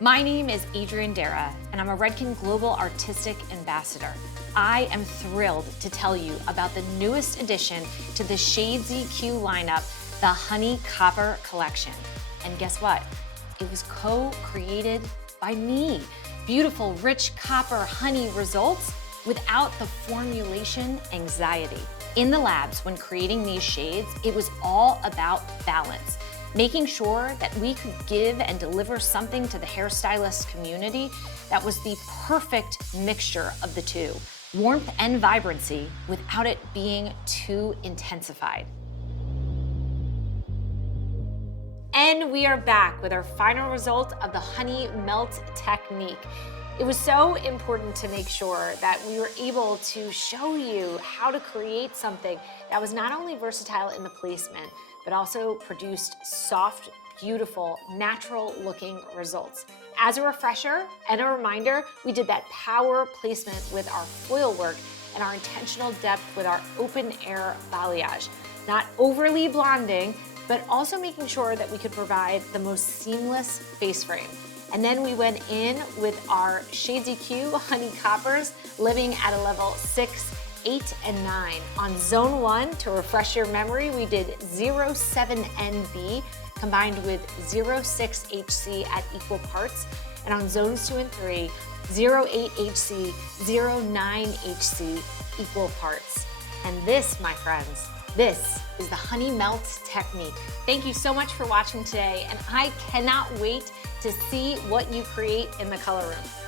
My name is Adrienne Dara, and I'm a Redken Global Artistic Ambassador. I am thrilled to tell you about the newest addition to the Shades EQ lineup, the Honey Copper Collection. And guess what? It was co-created by me. Beautiful, rich copper honey results without the formulation anxiety. In the labs, when creating these shades, it was all about balance, making sure that we could give and deliver something to the hairstylist community that was the perfect mixture of the two, warmth and vibrancy, without it being too intensified. And we are back with our final result of the honey melt technique. It was so important to make sure that we were able to show you how to create something that was not only versatile in the placement, but also produced soft, beautiful, natural looking results. As a refresher and a reminder, we did that power placement with our foil work and our intentional depth with our open air balayage. Not overly blonding, but also making sure that we could provide the most seamless face frame. And then we went in with our Shades EQ Honey Coppers, living at a level 6, 8, and 9. On zone 1, to refresh your memory, we did 0.7 NB combined with 0.6 HC at equal parts. And on zones 2 and 3, 0.8 HC, 0.9 HC equal parts. And this, my friends, this is the honey melt technique. Thank you so much for watching today, and I cannot wait to see what you create in the color room.